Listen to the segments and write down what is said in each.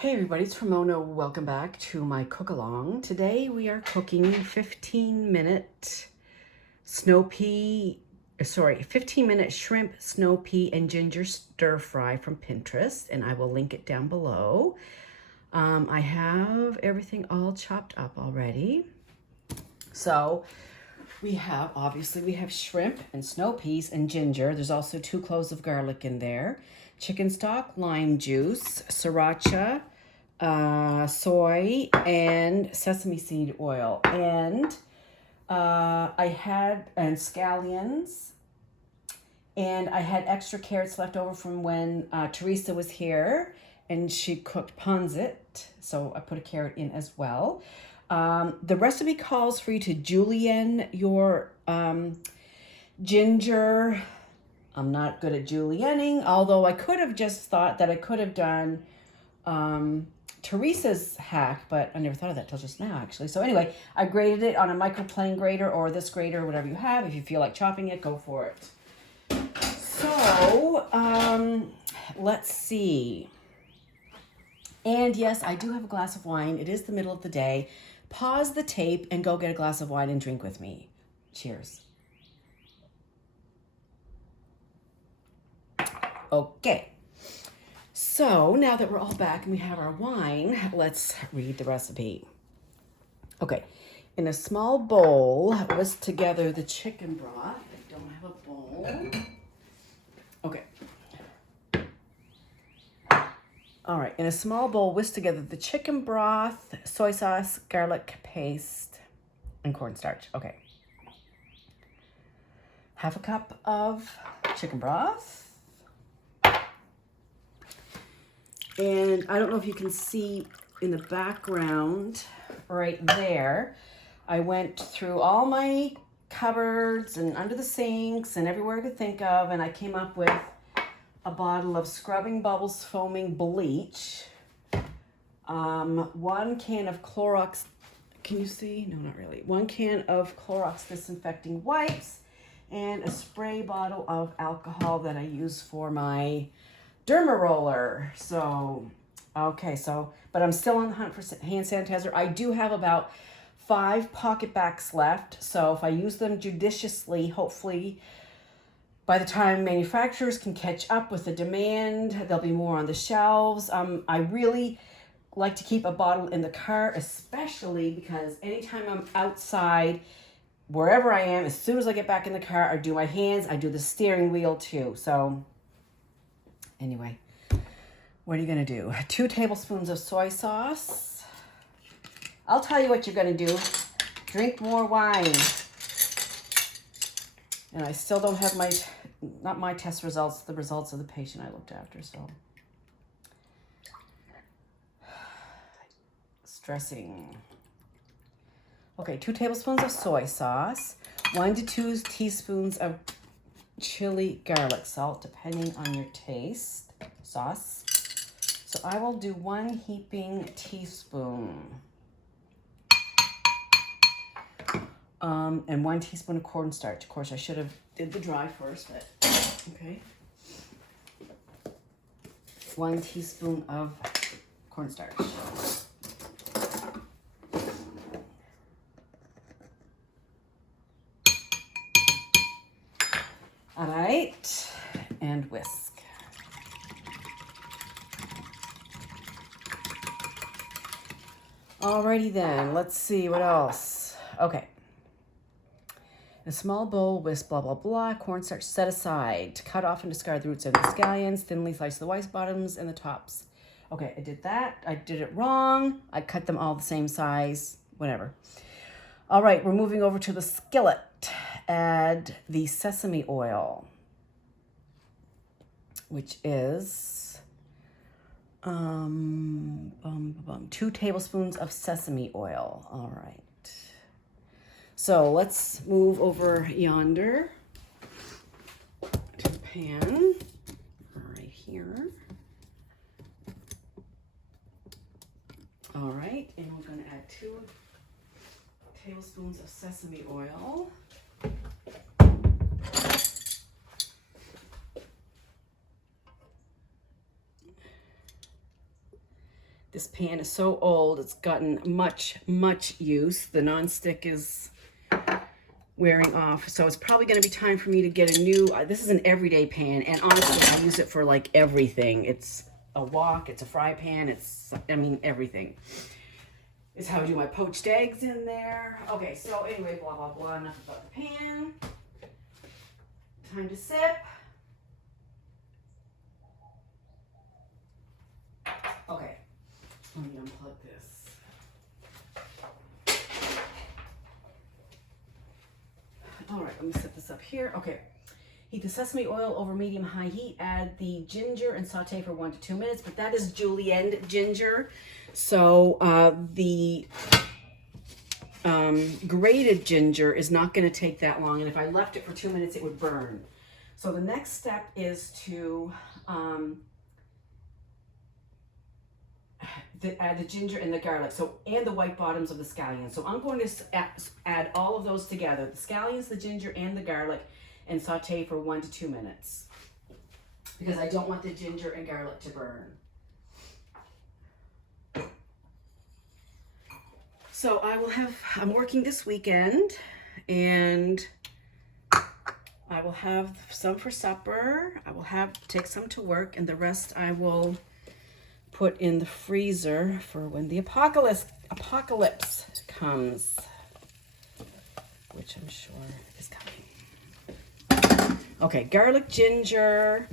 Hey everybody, it's Ramona. Welcome back to my cook-along. Today we are cooking 15-minute 15-minute shrimp, snow pea, and ginger stir fry from Pinterest, and I will link it down below. I have everything all chopped up already. So obviously we have shrimp and snow peas and ginger. There's also 2 cloves of garlic in there. Chicken stock, lime juice, sriracha, soy, and sesame seed oil. And scallions. And I had extra carrots left over from when Teresa was here and she cooked pancit. So I put a carrot in as well. The recipe calls for you to julienne your ginger. I'm not good at julienning, although I could have just thought that I could have done Teresa's hack, but I never thought of that till just now, actually. So anyway, I grated it on a microplane grater or this grater, whatever you have. If you feel like chopping it, go for it. So, let's see. And yes, I do have a glass of wine. It is the middle of the day. Pause the tape and go get a glass of wine and drink with me. Cheers. Okay. So now that we're all back and we have our wine, let's read the recipe. Okay. In a small bowl, whisk together the chicken broth. I don't have a bowl. Okay. All right. In a small bowl, whisk together the chicken broth, soy sauce, garlic paste, and cornstarch. Okay. Half a cup of chicken broth. And I don't know if you can see in the background right there, I went through all my cupboards and under the sinks and everywhere I could think of, and I came up with a bottle of Scrubbing Bubbles Foaming Bleach, 1 can of Clorox, can you see? No, not really. 1 can of Clorox disinfecting wipes, and a spray bottle of alcohol that I use for my derma roller. So, okay, but I'm still on the hunt for hand sanitizer. I do have about 5 pocket backs left. So if I use them judiciously, hopefully by the time manufacturers can catch up with the demand, there'll be more on the shelves. I really like to keep a bottle in the car, especially because anytime I'm outside, wherever I am, as soon as I get back in the car, I do my hands, I do the steering wheel too. So anyway, what are you going to do? 2 tablespoons of soy sauce. I'll tell you what you're going to do. Drink more wine. And I still don't have not my test results, the results of the patient I looked after, so. Stressing. Okay, 2 tablespoons of soy sauce. 1 to 2 teaspoons of chili garlic salt, depending on your taste. Sauce. So I will do 1 heaping teaspoon. And 1 teaspoon of cornstarch. Of course, I should have did the dry first, but okay. 1 teaspoon of cornstarch. All right, and whisk. Alrighty then, let's see what else. Okay. In a small bowl, whisk blah, blah, blah, cornstarch set aside. To cut off and discard the roots and the scallions, thinly slice the white bottoms and the tops. Okay, I did that. I did it wrong. I cut them all the same size, whatever. All right, we're moving over to the skillet. Add the sesame oil, which is 2 tablespoons of sesame oil. All right. So let's move over yonder to the pan right here. All right, and we're going to add 2 tablespoons of sesame oil. This pan is so old, it's gotten much use. The nonstick is wearing off, so it's probably going to be time for me to get a new, this is an everyday pan, and honestly, I use it for like everything. It's a wok, it's a fry pan, it's, I mean, everything. It's how I do my poached eggs in there. Okay, so anyway, blah, blah, blah, enough about the pan. Time to sip. Okay, let me unplug this. All right, let me set this up here. Okay, heat the sesame oil over medium-high heat. Add the ginger and saute for 1 to 2 minutes, but that is julienne ginger. So the grated ginger is not going to take that long, and if I left it for 2 minutes, it would burn. So the next step is to add the ginger and the garlic, and the white bottoms of the scallions. So I'm going to add all of those together, the scallions, the ginger, and the garlic, and saute for 1 to 2 minutes, because I don't want the ginger and garlic to burn. So I'm working this weekend, and I will have some for supper. I will take some to work, and the rest I will put in the freezer for when the apocalypse comes, which I'm sure is coming. Okay, garlic, ginger.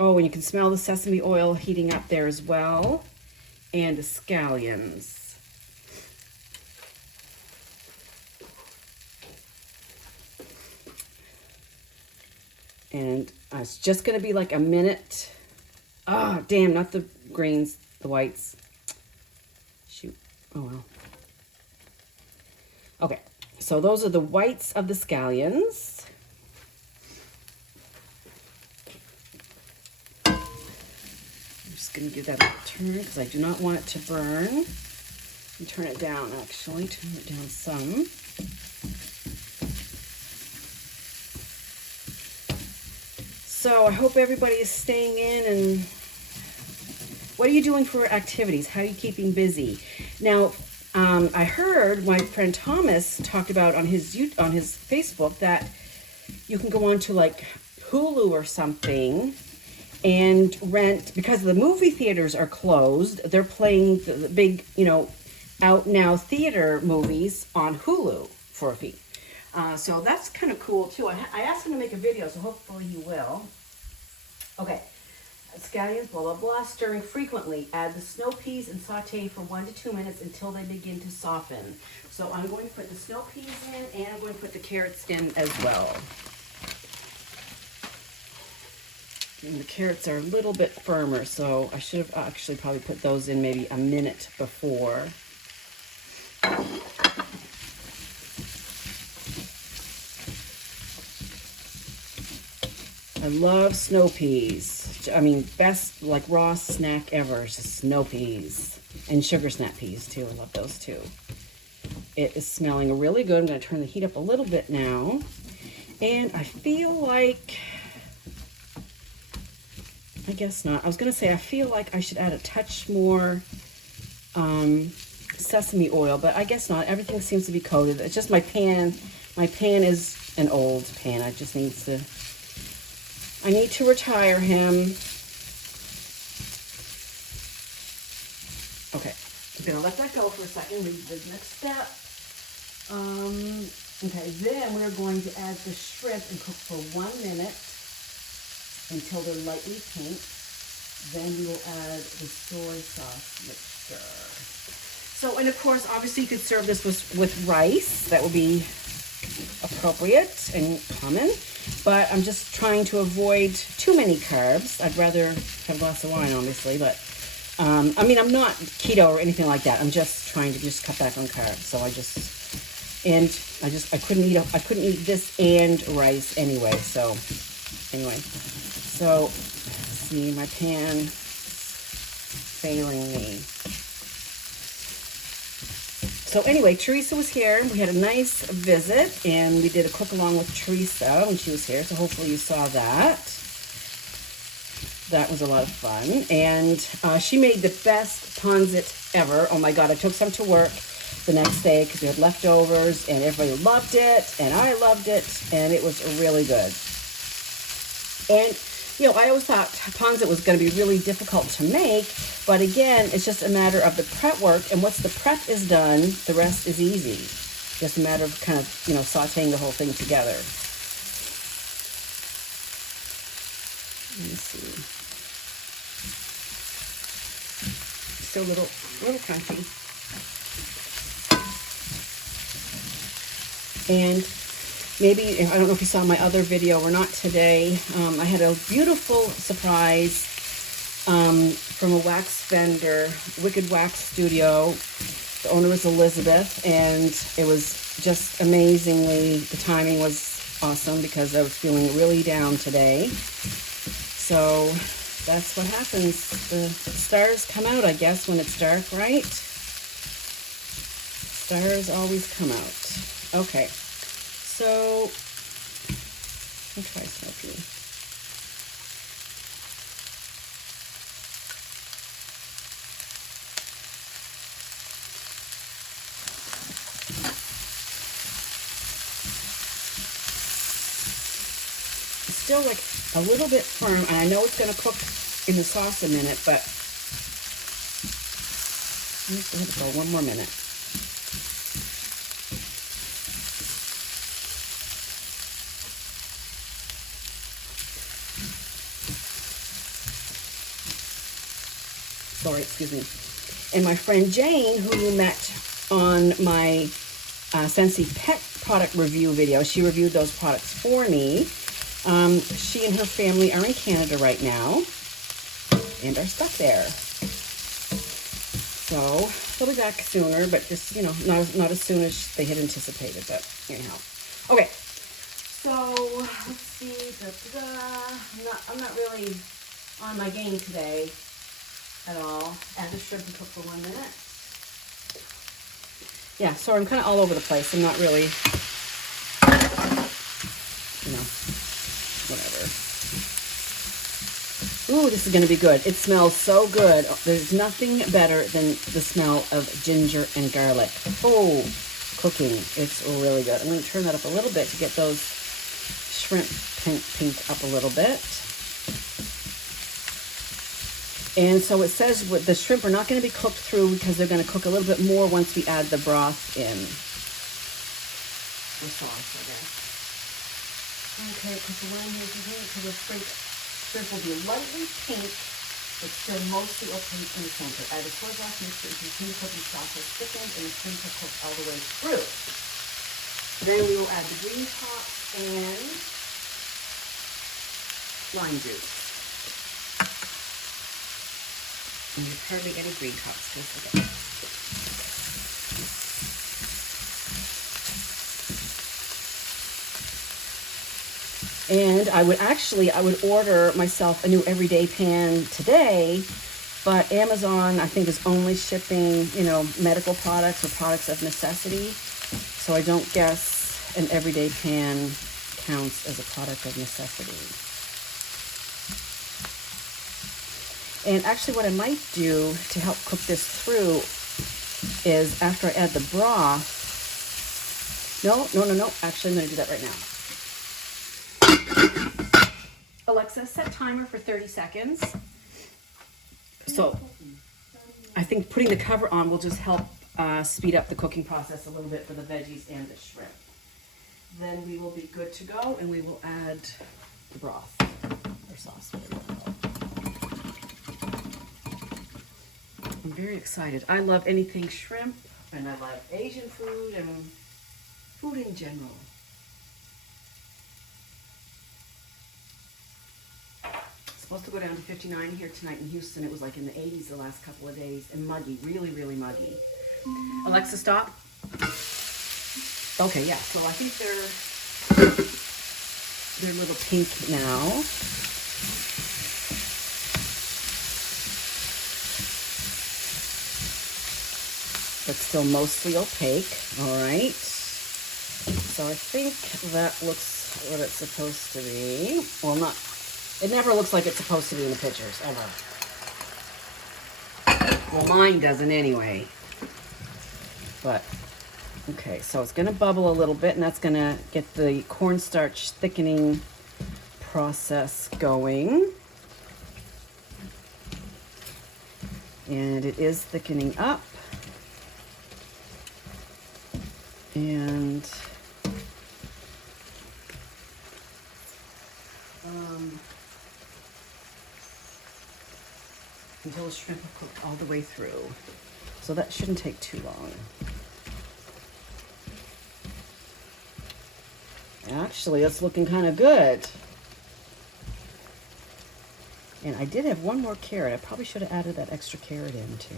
Oh, and you can smell the sesame oil heating up there as well, and the scallions. And it's just going to be like a minute. Ah, damn, not the greens, the whites. Shoot. Oh, well. Okay, so those are the whites of the scallions. I'm just going to give that a turn because I do not want it to burn. And turn it down, actually. Turn it down some. So I hope everybody is staying in. And what are you doing for activities? How are you keeping busy? Now, I heard my friend Thomas talked about on his Facebook that you can go on to like Hulu or something and rent, because the movie theaters are closed. They're playing the big, out now theater movies on Hulu for a fee. So that's kind of cool too. I asked him to make a video, so hopefully he will. Okay, scallions, blah, blah, blah, stirring frequently. Add the snow peas and saute for 1 to 2 minutes until they begin to soften. So I'm going to put the snow peas in, and I'm going to put the carrots in as well. And the carrots are a little bit firmer, so I should have actually probably put those in maybe a minute before. I love snow peas. I mean, best like raw snack ever is just snow peas. And sugar snap peas too. I love those too. It is smelling really good. I'm going to turn the heat up a little bit now. And I feel like, I guess not. I was going to say I feel like I should add a touch more sesame oil, but I guess not. Everything seems to be coated. It's just my pan. My pan is an old pan. I just need to retire him. Okay, I'm gonna let that go for a second. Read the next step. Okay, then we're going to add the shrimp and cook for 1 minute until they're lightly pink. Then we will add the soy sauce mixture. So, and of course, obviously you could serve this with rice. That would be appropriate and common. But I'm just trying to avoid too many carbs. I'd rather have a glass of wine, obviously, but I mean, I'm not keto or anything like that. I'm just trying to just cut back on carbs. So I couldn't eat this and rice anyway. So anyway, so let's see, my pan failing me. So anyway, Teresa was here. We had a nice visit, and we did a cook along with Teresa when she was here. So hopefully you saw that. That was a lot of fun. And she made the best Ponzit ever. Oh my God, I took some to work the next day because we had leftovers and everybody loved it and I loved it and it was really good. And, you know, I always thought Ponzit was going to be really difficult to make, but again, it's just a matter of the prep work, and once the prep is done, the rest is easy. Just a matter of kind of, you know, sauteing the whole thing together. Let me see. Still a little crunchy. And maybe, I don't know if you saw my other video or not today, I had a beautiful surprise from a wax vendor, Wicked Wax Studio. The owner was Elizabeth, and it was just amazingly, the timing was awesome because I was feeling really down today. So that's what happens. The stars come out, I guess, when it's dark, right? Stars always come out. Okay, so let me try Smoky. It's still like a little bit firm, and I know it's going to cook in the sauce a minute, but I'm just going to go one more minute. Sorry, excuse me. And my friend Jane, who you met on my Scentsy Pet product review video, she reviewed those products for me. She and her family are in Canada right now and are stuck there. So they'll be back sooner, but just, you know, not as soon as they had anticipated, but anyhow. Okay, so let's see. I'm not really on my game today at all. Add the shrimp and cook for 1 minute. Yeah, so I'm kind of all over the place. I'm not really, you know, whatever. Ooh, this is going to be good. It smells so good. There's nothing better than the smell of ginger and garlic. Oh, cooking. It's really good. I'm going to turn that up a little bit to get those shrimp pink up a little bit. And so it says the shrimp are not going to be cooked through because they're going to cook a little bit more once we add the broth in. The sauce, I guess. Okay, because the one here because the shrimp will be lightly pink, but still mostly opaque in the center. Add the soy sauce mixture and continue cooking sauce has thickened and the shrimp will cook all the way through. Then we will add the green tops and lime juice. And there's hardly any green tops. Okay. And I would order myself a new everyday pan today, but Amazon, I think, is only shipping, you know, medical products or products of necessity. So I don't guess an everyday pan counts as a product of necessity. And actually what I might do to help cook this through is after I add the broth, no, actually I'm gonna do that right now. Alexa, set timer for 30 seconds. So I think putting the cover on will just help speed up the cooking process a little bit for the veggies and the shrimp. Then we will be good to go and we will add the broth or sauce, whatever you want to call it. I'm very excited. I love anything shrimp, and I love Asian food and food in general. It's supposed to go down to 59 here tonight in Houston. It was like in the 80s the last couple of days, and muggy, really, really muggy. Alexa, stop. Okay, yeah, so I think they're a little pink now. But still mostly opaque. All right. So I think that looks what it's supposed to be. Well, not It never looks like it's supposed to be in the pictures, ever. Well, mine doesn't anyway. But, okay, so it's going to bubble a little bit, and that's going to get the cornstarch thickening process going. And it is thickening up. And until the shrimp are cooked all the way through. So that shouldn't take too long. Actually, it's looking kind of good. And I did have one more carrot. I probably should have added that extra carrot in too.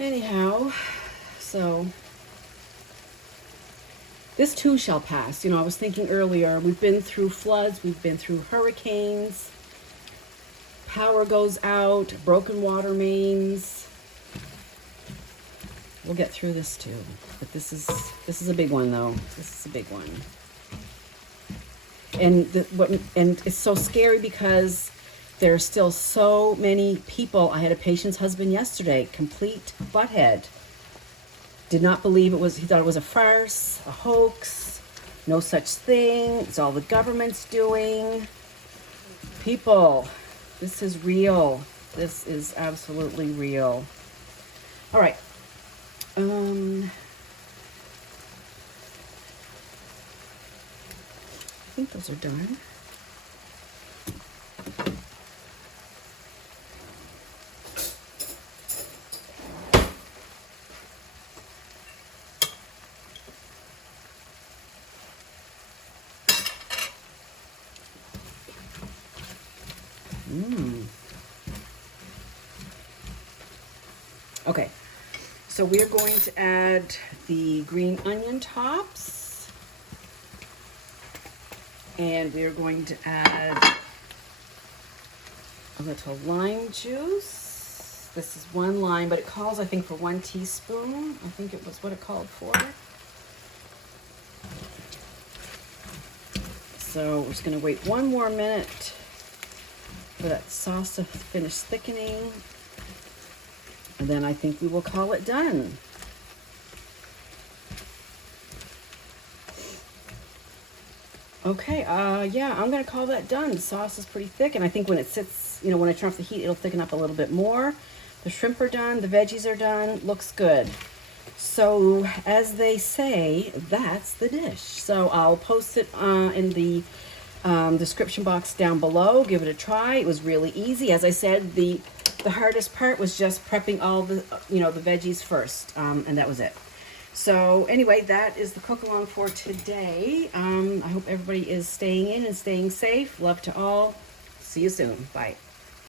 Anyhow, so this too shall pass. You know, I was thinking earlier, we've been through floods, we've been through hurricanes, power goes out, broken water mains. We'll get through this too. But this is a big one though. This is a big one. And it's so scary because there are still so many people. I had a patient's husband yesterday, complete butthead. Did not believe it was, he thought it was a farce, a hoax, no such thing. It's all the government's doing. People, this is real. This is absolutely real. All right. I think those are done. Okay. So we're going to add the green onion tops, and we're going to add a little lime juice. This is 1 lime, but it calls, I think, for 1 teaspoon. I think it was what it called for. So we're just going to wait 1 more minute for that sauce to finish thickening. And then I think we will call it done. Okay, yeah, I'm gonna call that done. The sauce is pretty thick, and I think when it sits, you know, when I turn off the heat, it'll thicken up a little bit more. The shrimp are done, the veggies are done, looks good. So, as they say, that's the dish. So I'll post it in the description box down below. Give it a try. It was really easy. As I said, the hardest part was just prepping all the, you know, the veggies first, and that was it. So anyway, that is the cook-along for today. I hope everybody is staying in and staying safe. Love to all. See you soon. Bye.